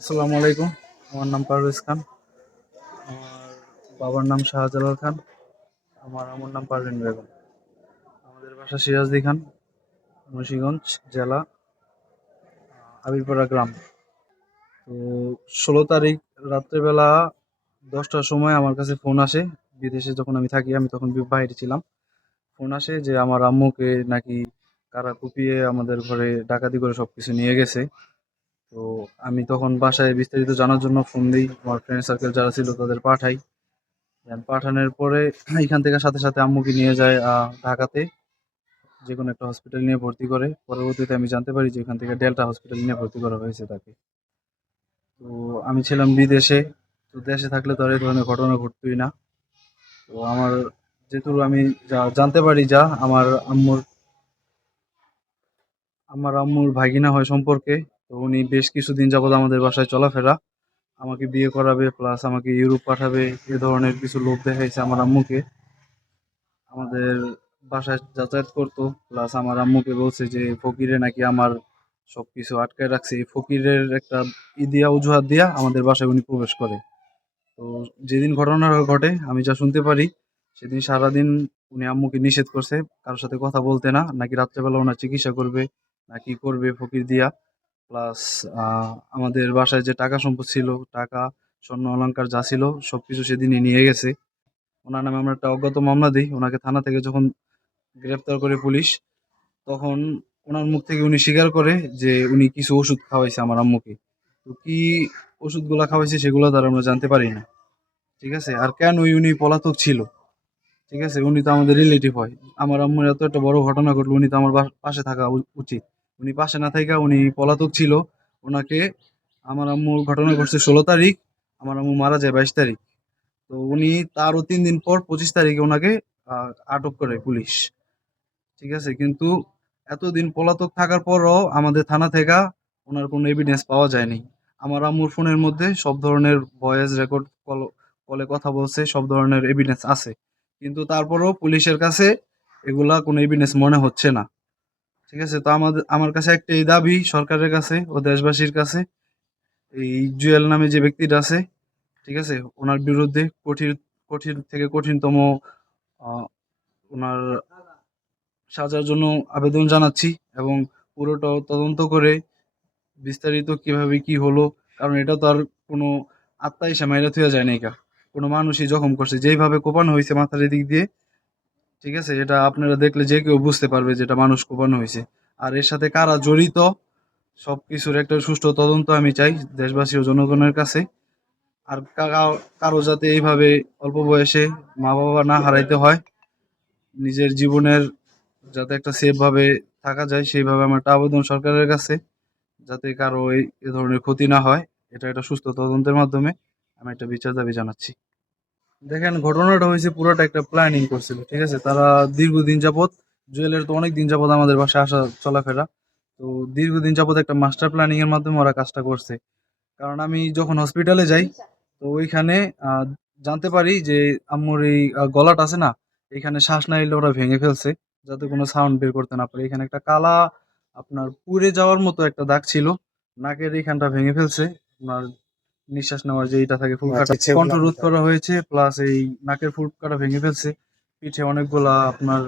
আসসালামু আলাইকুম, আমার নাম পারভেজ খান, আমার বাবার নাম শাহজালাল খান, আমার আমার নাম পারভিন বেগম। আমাদের বাসা সিরাজদি খান, মুন্সিগঞ্জ জেলা আবিরপাড়া গ্রাম। তো ষোলো তারিখ রাত্রেবেলা দশটার সময় আমার কাছে ফোন আসে, বিদেশে যখন আমি থাকি, আমি তখন বাইরে ছিলাম। ফোন আসে যে আমার আম্মুকে নাকি কারা কুপিয়ে আমাদের ঘরে ডাকাতি করে সব কিছু নিয়ে গেছে। তো আমি তখন বাসায় বিস্তারিত জানার জন্য ফোন দিই। আমার ফ্রেন্ড সার্কেল যারা ছিল তাদের পাঠাই। পাঠানোর পরে এখান থেকে সাথে সাথে আম্মুকে নিয়ে যায় ঢাকাতে। যে কোনো একটা হসপিটাল নিয়ে ভর্তি করে। পরবর্তীতে আমি জানতে পারি যে এখান থেকে ডেল্টা হসপিটাল নিয়ে ভর্তি করা হয়েছে তাকে। তো আমি ছিলাম বিদেশে। তো দেশে থাকলে তো আর এই ধরনের ঘটনা ঘটতোই না। তো আমার যেহেতু আমি যা জানতে পারি যা, আমার আম্মুর আমার আম্মুর ভাগিনা হয় সম্পর্কে, তো উনি বেশ কিছুদিন যাবত আমাদের বাসায় চলাফেরা। আমাকে বিয়ে করাবে প্লাস আমাকে ইউরোপ পাঠাবে, এ ধরনের কিছু লোভ দেখাইছে আমার আম্মুকে। আমাদের বাসায় যাতায়াত করতো প্লাস আমার আম্মুকে বলছে যে, ফকিরে নাকি আমার সব কিছু আটকায় রাখছে। এই ফকিরের একটা ই দিয়া অজুহাত দিয়া আমাদের বাসায় উনি প্রবেশ করে। তো যেদিন ঘটনা ঘটে, আমি যা শুনতে পারি, সেদিন সারাদিন উনি আম্মুকে নিষেধ করছে, কারোর সাথে কথা বলতে না, নাকি রাত্রেবেলা ওনার চিকিৎসা করবে নাকি করবে ফকির দিয়া? প্লাস আমাদের বাসায় যে টাকা সম্পদ ছিল, টাকা, স্বর্ণ, অলংকার যা ছিল সব কিছু সেদিনই নিয়ে গেছে। ওনার নামে আমরা একটা অজ্ঞাত মামলা দিই। ওনাকে থানা থেকে যখন গ্রেফতার করে পুলিশ, তখন ওনার মুখ থেকে উনি স্বীকার করে যে উনি কিছু ওষুধ খাওয়াইছে আমার আম্মুকে। তো কি ওষুধগুলা খাওয়াইছে সেগুলো তার আমরা জানতে পারি না। ঠিক আছে? আর কেন উনি পলাতক ছিল? ঠিক আছে? উনি তো আমাদের রিলেটিভ হয়। আমার আম্মুর এত একটা বড় ঘটনা ঘটলো, উনি তো আমার পাশে থাকা উচিত। উনি পাশে না থাকা উনি পলাতক ছিল। ওনাকে আমার আম্মুর ঘটনা ঘটছে ষোলো তারিখ, আমার আম্মু মারা যায় বাইশ তারিখ। তো উনি তারও তিন দিন পর পঁচিশ তারিখে ওনাকে আটক করে পুলিশ। ঠিক আছে, কিন্তু এতদিন পলাতক থাকার পরও আমাদের থানা থেকে ওনার কোনো এভিডেন্স পাওয়া যায়নি। আমার আম্মুর ফোনের মধ্যে সব ধরনের ভয়েস রেকর্ড কল কলে কথা বলছে, সব ধরনের এভিডেন্স আছে। কিন্তু তারপরও পুলিশের কাছে এগুলা কোনো এভিডেন্স মনে হচ্ছে না। ঠিক আছে? তো আমাদের, আমার কাছে একটা এই দাবি সরকারের কাছে ও দেশবাসীর কাছে, এই জুয়েল নামে যে ব্যক্তিটা আছে, ঠিক আছে? ওনার বিরুদ্ধে কঠিন কঠিন থেকে কঠিনতম ওনার সাজার জন্য আবেদন জানাচ্ছি এবং পুরোটা তদন্ত করে বিস্তারিত কীভাবে কি হলো, কারণ এটা তো আর কোনো আত্মা এসে মাইরা থুয়া যায় না কা। কোনো মানুষই জখম করছে। যেইভাবে কোপানো হয়েছে মাথার দিক দিয়ে ঠিক আছে? এটা আপনারা দেখলে যে কেউ বুঝতে পারবে যেটা মানুষ কোপানো হয়েছে। আর এর সাথে কারা জড়িত সব কিছুর একটা সুষ্ঠু তদন্ত আমি চাই দেশবাসী ও জনগণের কাছে। আর কারও যাতে এইভাবে অল্প বয়সে মা বাবা না হারাইতে হয়, নিজের জীবনের যাতে একটা সেফ ভাবে থাকা যায়, সেইভাবে আমার একটা আবেদন সরকারের কাছে, যাতে কারও এই ধরনের ক্ষতি না হয়। এটা একটা সুস্থ তদন্তের মাধ্যমে আমি একটা বিচার দাবি জানাচ্ছি। দেখেন, ঘটনাটা হয়েছে পুরোটা একটা প্ল্যানিং করছিল, ঠিক আছে? তারা দীর্ঘদিন যাবত জুয়েলের তো অনেক দিন যাবত আমাদের বাসায় আসা চলাফেরা, তো দীর্ঘদিন যাবত একটা মাস্টার প্ল্যানিং এর মাধ্যমে ওরা কাজটা করছে। কারণ আমি যখন হসপিটালে যাই, তো ওইখানে জানতে পারি যে আম্মুর এই গলাটা আছে না, এখানে শ্বাস না এলে ওরা ভেঙে ফেলছে, যাতে কোনো সাউন্ড বের করতে না পারে। এখানে একটা কালা, আপনার পুড়ে যাওয়ার মতো একটা দাগ ছিল, নাকের এইখানটা ভেঙে ফেলছে, আপনার নিঃশ্বাস নেওয়ার যে এটা থাকে ফুলকাটা কণ্ঠ রোধ করা হয়েছে প্লাস এই নাকের ফুলকাটা ভেঙে ফেলছে। পিঠে অনেকগুলা আপনার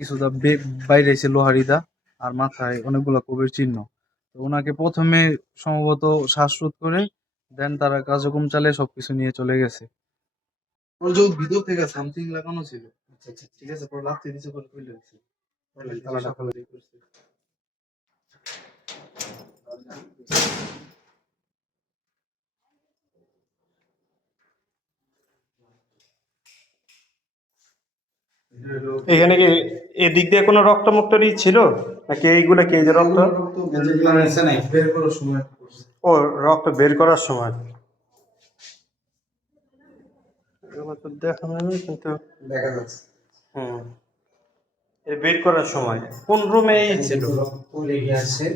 কিছুটা বে- বাইরে এসে লোহারিদা আর মাথায় অনেকগুলা কোবের চিহ্ন। তো ওনাকে প্রথমে সম্ভবত শ্বাসরোধ করে দেন তারা কার্যক্রম চালিয়ে সবকিছু নিয়ে চলে গেছে। ওর যে ভিতর থেকে সামথিং লাগানো ছিল। আচ্ছা আচ্ছা ঠিক আছে পরে লাথি দিছে পরে খুলে দিছে তালাটা খুলে দিন। এখানে কি এদিক দিয়ে কোনো রক্ত মুক্ত ছিল নাকি এইগুলো কি যে রক্ত। ও রক্ত বের করার সময় দেখা যায় কিন্তু দেখা যাচ্ছে হুম বের করার সময় কোন রুমে ছিল আছে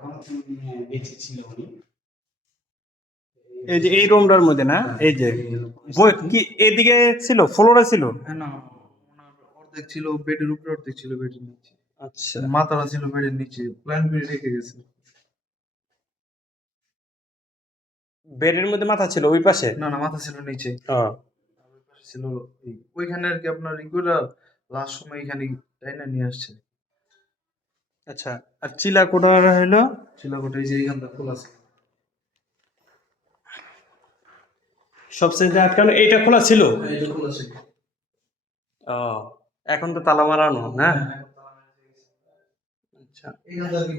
তখন বেঁচে ছিল উনি। এই যে এই রুমটার মধ্যে না? এই যে বই কি এদিকে ছিল? ফ্লোরে ছিল? হ্যাঁ না অর্ধেক ছিল বেডের উপরে অর্ধেক ছিল বেডের নিচে। আচ্ছা। মাথাটা ছিল বেডের নিচে প্ল্যান করে রেখে গেছে। বেডের মধ্যে মাথা ছিল ওই পাশে? না না মাথা ছিল নিচে। ছিল ওইখানে আর কি আপনার ইগুলা লাস্ট সময় এখানে টাইনা নিয়ে আসছে। আচ্ছা আর চিলা কোটা হলো শিলাকোটা এই যে এইখানটা খোলা ছিল সবচেয়ে আটকানো এইটা খোলা ছিল? এইটা খোলা ছিল। ও এখন তো তালা মারানো না? আচ্ছা।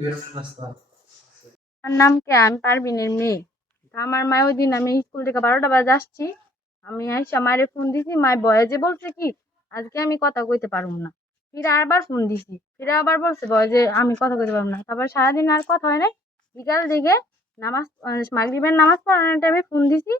বেরোনোর রাস্তা। আমার নাম কে? আমি পারবিনের মেয়ে। তা আমার মা ওই দিন আমি স্কুল থেকে বারোটা বাজে আসছি। আমি আইসা মায়ের ফোন দিছি মায় বয়ে যে বলছে কি আজকে আমি কথা কইতে পারব না। ফিরে আবার ফোন দিছি। ফিরে আবার বলছে যে আমি কথা কইতে পারব না। তারপর সারাদিন আর কথা হয় নাই। বিকাল দিকে নামাজ মাগরিবের নামাজ পড়ানোর টাইমে ফোন দিছি।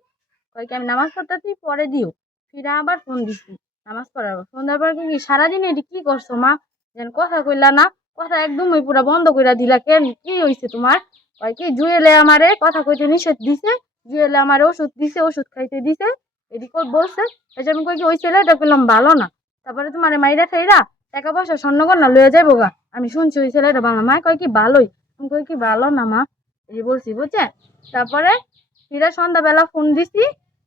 কয় কি, আমি নামাজ পড়তেছি, পরে দিও। ফিরে আবার ফোন দিছি, নামাজ পড়ার। ফোন দেওয়ার পর কি সারাদিন এটি কি করছ, মা? যেন কথা কইলা না। কথা একদমই পুরা বন্ধ কইরা দিলা কেন? কি হইছে তোমার? কয় কি, জুয়েলে আমারে কথা কইতে নিষেধ দিছে, জুয়েলে আমারে ওষুধ দিছে, ওষুধ খাইতে দিছে, এদিকে বলছে। যে আমি কই কি, ওই ছেলেটা পেলাম ভালো না। তারপরে তোমার মাইরা খাইরা টাকা পয়সা স্বর্ণকন্যা লয়ে যাইবো গা। আমি শুনছি ওই ছেলেটা ভালো মা কয় কি ভালোই? আমি কই কি ভালো না মা? এই বলছি বুঝছে তারপরে ফিরে সন্ধ্যাবেলা ফোন দিছি।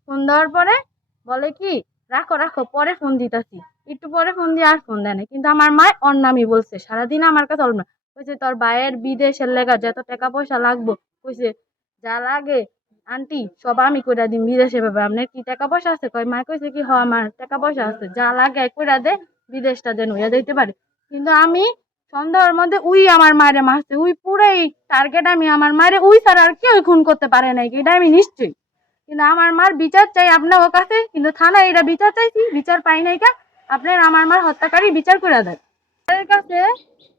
ফোন দেওয়ার পরে বলে কি, রাখো রাখো, পরে ফোন দিতাছি। একটু পরে ফোন দিয়ে আর ফোন দেয় না। কিন্তু আমার মা ওর নামই বলছে, সারাদিন আমার কাছে না। কইছে, তোর ভাইয়ের বিদেশের লেগা যত টাকা পয়সা লাগবো, কইছে, যা লাগে, আন্টি, সব আমি কইরা দিম বিদেশে ভাবে। আপনার কি টাকা পয়সা আছে? কয়, মা কইছে কি, হ, আমার টাকা পয়সা আছে। যা লাগে কইরা দে। বিদেশটা যেন হইয়া দিতে পারে। কিন্তু আমি সন্ধ্যার মধ্যে উই আমার মারে মারছে উই পুরাই টার্গেট আমি আমার মারে উই ছাড়া আর কেউ খুন করতে পারে নাই, এটা আমি নিশ্চয়ই। কিন্তু আমার মার বিচার চাই আপনার ও কাছে, কিন্তু থানায় এটা বিচার চাইছি, বিচার পাই নাই কা, আপনার আমার মার হত্যাকারী বিচার করে দেয় তাদের কাছে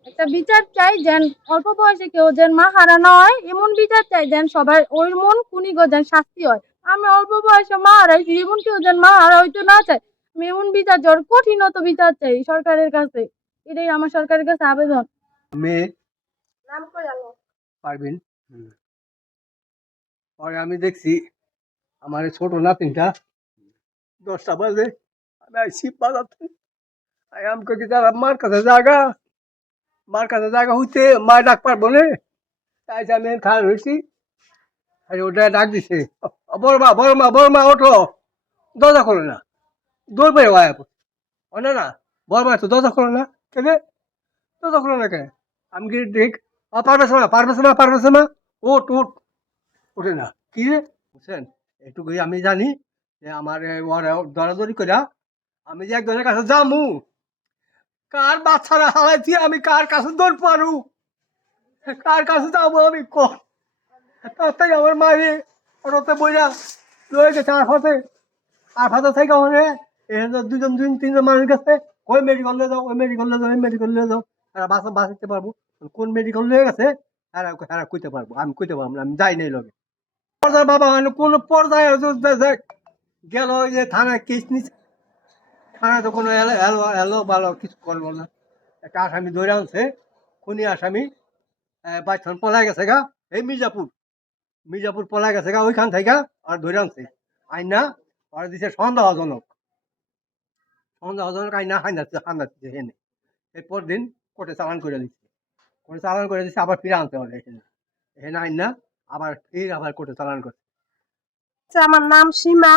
একটা বিচার চাই যেন অল্প বয়সে কেউ যেন মা হারানো হয়, এমন বিচার চাই যেন সবার ওই মন কুনি যেন শাস্তি হয়। আমি অল্প বয়সে মা হারাইছি এমন কেউ যেন মা হারা হইতে না চাই আমি এমন বিচার জ্বর কঠিনত বিচার চাই সরকারের কাছে। এটাই আমার সরকারের কাছে আবেদন। মেয়ে নাম পারবেন? পরে আমি দেখছি আমার ছোট নাতিনটা দশটা বাজে আমি আইসি বাজাতে আমি কই যারা মার কাছে জায়গা মার কাছে জায়গা হইতে মা ডাক পারব না? তাই আমি খারাপ হয়েছি আর ওটা ডাক দিছে। "ও, বড় মা বড় মা বড় মা ওঠো। দরজা করো না। দৌড় পেয়ে ওয়া ও না না বড় মা তো দরজা করো না। কেন? দরজা করো না কেন? আমি কি দেখ। ও পারবে না পারবে না পারবে না ওট ওট ওঠে না। কি রে? বুঝছেন? এটুকুই আমি জানি যে আমার ওরা দরাদরি করে আমি যে একজনের কাছে যামু, কার বাচ্চারা হারাইছি আমি কার কাছে দৌড় পারু? কার কাছে যাব আমি কর? থেকে আমার মায়ে ওটাতে বইরা রয়ে গেছে আর হাতে আর হাতে থেকে এখানে দুজন দুজন তিনজন মানুষ গেছে ওই মেডিকেলে যাও ওই মেডিকেলে যাও ওই মেডিকেলে যাও, তারা বাঁচা বাঁচাতে পারব। কোন মেডিকেল হয়ে গেছে, তারা তারা কইতে পারব, আমি কইতে পারব না, আমি যাই নাই লগে। পর্যায়ে বাবা হয় কোন পর্যায়ে গেল ওই যে থানায় কেস নিচ্ছে থানায় তো কোনো এলো এলো এলো ভালো কিছু করল না। একটা আসামি ধরে আনছে, খুনি আসামি বাইথান পলাই গেছে গা, এই মির্জাপুর। মির্জাপুর পলাই গেছে গা, ওইখান থেকে আর ধরে আনছে। আইনা আর দিছে সন্দেহজনক। সন্দেহজনক আইনা হাইনা হান্না দিচ্ছে হেনে এরপর দিন কোর্টে চালান করে দিচ্ছে। কোর্টে চালান করে দিচ্ছে আবার ফিরে আনতে হবে এখানে। আবার ফির আবার কোর্টে চালান আচ্ছা, আমার নাম সীমা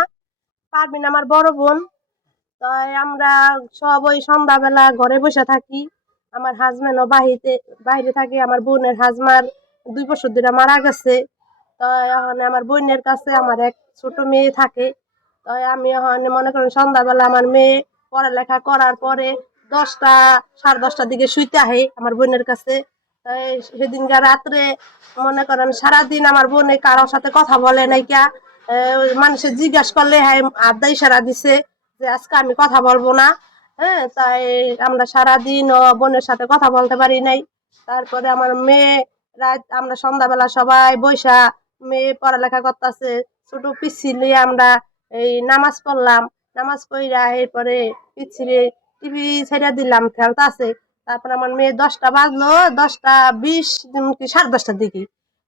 পারবিন আমার বড় বোন। তাই আমরা সব ওই সন্ধ্যাবেলা ঘরে বসে থাকি। আমার হাজবেন্ডও বাহিরে বাইরে থাকে। আমার বোনের হাজমার দুই বছর ধরে মারা গেছে। তাই এখন আমার বোনের কাছে আমার এক ছোট মেয়ে থাকে। তাই আমি এখন মনে করেন সন্ধ্যাবেলা আমার মেয়ে পড়ালেখা করার পরে দশটা, সাড়ে দশটার দিকে শুইতে আহে আমার বোনের কাছে। সেদিনকার রাত্রে মনে করেন সারাদিন আমার বোনে কারোর সাথে কথা বলে নাই কা। মানুষের জিজ্ঞাসা করলে হ্যাঁ আড্ডা ইশারা দিছে যে আজকে আমি কথা বলব না। হ্যাঁ তাই আমরা সারাদিন বোনের সাথে কথা বলতে পারি নাই। তারপরে আমার মেয়ে রাত, আমরা সন্ধ্যাবেলা সবাই বৈশা মেয়ে পড়ালেখা করতেছে। ছোট পিচ্ছি লিয়ে আমরা এই নামাজ পড়লাম। নামাজ পড়া এরপরে পিচ্ছিরে টিভি ছেড়ে দিলাম খেলতে আছে। তারপর আমার মেয়ে দশটা বাজলো দশটা বিশ কি সাড়ে দশটার দিকে।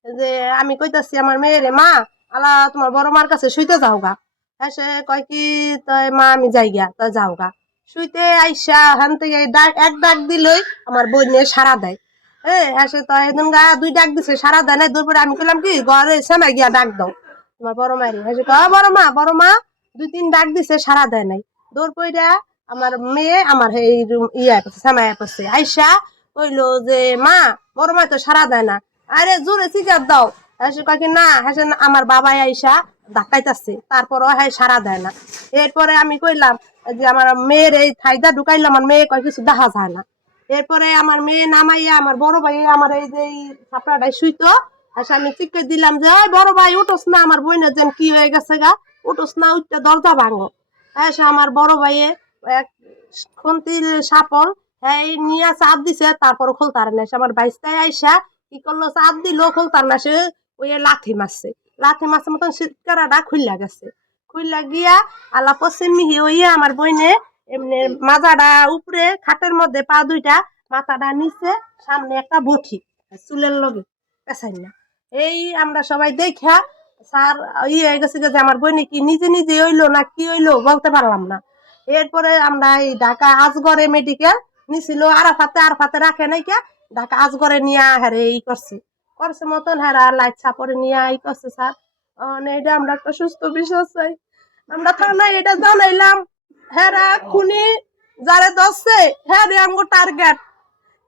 যে আমি কইতাছি আমার মেয়েরে মা আলা তোমার বড় মার কাছে শুইতে যাও গা হ্যাঁ সে কয় কি তয় মা আমি যাই গা তয় যাও গা শুইতে আইসা হান থেকে ডাক এক ডাক দিলই আমার বই নিয়ে সারা দেয়। হ্যাঁ হ্যাঁ সে তো একদিন গা দুই ডাক দিছে সারা দেয় না দুপুরে আমি কইলাম কি ঘরে সেমাই গিয়া ডাক দাও। তোমার বড় মায়ের হ্যাঁ সে কয়, বড় মা বড় মা দুই তিন ডাক দিছে, সারা দেয় নাই। দৌড় পইরা আমার মেয়ে আমার এই ইয়া করছে সেমাই করছে। আইসা কইলো যে, মা, বড় মা তো সারা দেয় না। আরে, জোরে সিগার দাও। হ্যাঁ সে কয় কি, না। হ্যাঁ আমার বাবাই আইসা ধাক্কাইতাছে। তারপরও হ্যাঁ সারা দেয় না। এরপরে আমি কইলাম যে, আমার মেয়ের এই থাইদা ঢুকাইলাম আমার মেয়ে কয় কিছু দেখা যায় না। এরপরে আমার মেয়ে নামাইয়া আমার বড় ভাই আমার এই যে ছাপড়াটাই শুইতো। আর সে আমি চিকে দিলাম যে, ওই বড় ভাই উঠোস না, আমার বোনের যেন কি হয়ে গেছে গা? উঠোস না উঠতে দরজা ভাঙো। হ্যাঁ সে আমার বড় ভাইয়ে এক খুন্তির সাপল হ্যাঁ এই নিয়ে চাপ দিছে তারপর খুলতার না। সে আমার বাইশটায় আইসা কি করল? চাপ দিল, খুলতার না, সে ওই লাথি মারছে। লাথি মাছের মতন শীতকারাটা খুললা গেছে। খুললা গিয়া আল্লাহ পশ্চিম মিহি হইয়া আমার বইনে এমনি মাজাটা উপরে, খাটের মধ্যে পা দুইটা, মাথাটা নিচে, সামনে একটা বঠি, চুলের লগে পেছাই না। এই আমরা সবাই দেখা স্যার ইয়ে হয়ে গেছে যে আমার বইনে কি নিজে নিজে হইল না কি হইল বলতে পারলাম না। এরপরে আমরা এই ঢাকা আজগরে মেডিকেল নিছিল আর আরাফাতে আরাফাতে রাখে নাই কে? ঢাকা আজগরে নিয়ে হারে ই করছে। করছে মতন হারা, লাইট ছাপরে নিয়ে ই করছে স্যার। এটা আমরা একটা সুস্থ বিশ্বাস চাই। আমরা থানায় এটা জানাইলাম। হেরা খুনি যারে দশছে হ্যাঁ রে টার্গেট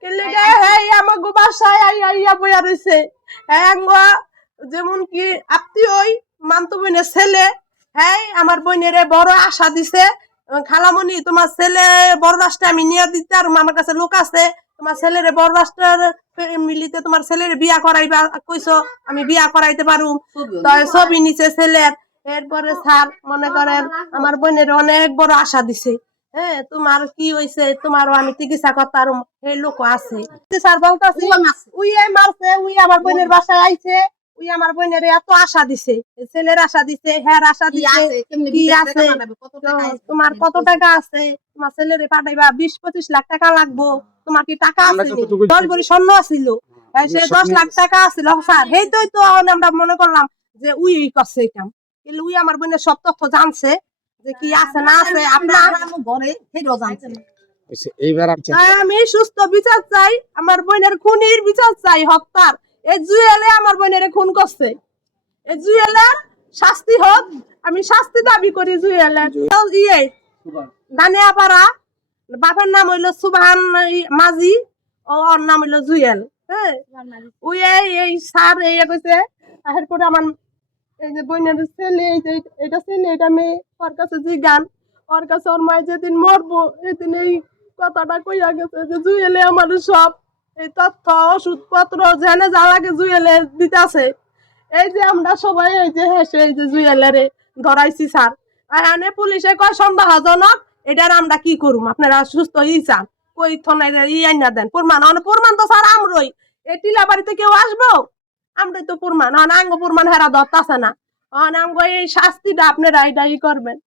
কেলে গে হ্যাঁ আমাগো বাসায় আইয়া বইয়া রইছে। হ্যাঁ যেমন কি আত্মীয় মামতো বোনের ছেলে হ্যাঁ আমার বোনের বড় আশা দিছে আহ, খালামণি তোমার ছেলে বড় রাষ্ট্রে আমি নিয়ে দিতে আর আমার কাছে লোক আছে তোমার ছেলের বড় রাষ্ট্রের মিলিতে তোমার ছেলের বিয়া করাইবা কইছো আমি বিয়া করাইতে পারুম তাই ছবি নিচে ছেলের। এরপরে স্যার মনে করেন আমার বোনের অনেক বড় আশা দিছে হ্যাঁ তোমার কি হয়েছে তোমারও আমি চিকিৎসা করতাম এই লোক আছে। স্যার বলতেছি উই মারছে উই আমার বোনের বাসায় আইছে। উই আমার বোনের এত আশা দিছে ছেলের আশা দিছে হ্যাঁ আশা দিছে কি আছে? তোমার কত টাকা আছে? তোমার ছেলেরে পাঠাইবা বিশ পঁচিশ লাখ টাকা লাগবো। তোমার কি টাকা আছে? দশ ভরি স্বর্ণ আছিল। সে দশ লাখ টাকা আছিল স্যার সেই তো তো আমরা মনে করলাম যে উই উই করছে এটা। কিন্তু উই আমার বোনের সব তথ্য জানছে যে কি আছে না আছে আপনার এইবার আমি সুস্থ বিচার চাই আমার বোনের খুনির বিচার চাই হত্যার। এই জুয়েলে আমার বোনের খুন করছে। এই জুয়েলের শাস্তি হোক আমি শাস্তি দাবি করি জুয়েলের। ইয়ে দানিয়াপাড়া বাপের নাম হইল সুবহান মাঝি ও ওর নাম হইল জুয়েল। হ্যাঁ? ওই এই এই স্যার এই কইছে এরপরে আমার এই যে বোনের ছেলে এই যে এটা ছেলে এটা মেয়ে ওর কাছে যে গান ওর কাছে ওর মায় যেদিন মরবো এদিন এই কথাটা কইয়া গেছে যে জুয়েলে আমার সব এই তথ্য ওষুধপত্র যা লাগে জুয়েলে দিতাছে। এই যে আমরা সবাই এই যে হেসে এই যে জুয়েলারে ধরাইছি, স্যার। এনে পুলিশে কয়, সন্দেহজনক, এটার আমরা কি করুম? আপনারা সুস্থ ই চান কই থনের ই আইনা দেন। প্রমাণ অন প্রমাণ তো, স্যার, আমরই। এই টিলা বাড়িতে কেউ আসব? আমরাই তো প্রমাণ। অন আঙ্গ প্রমাণ হেরা দত্ত আছে না। অন আঙ্গ এই শাস্তিটা আপনারা এটা ই করবেন।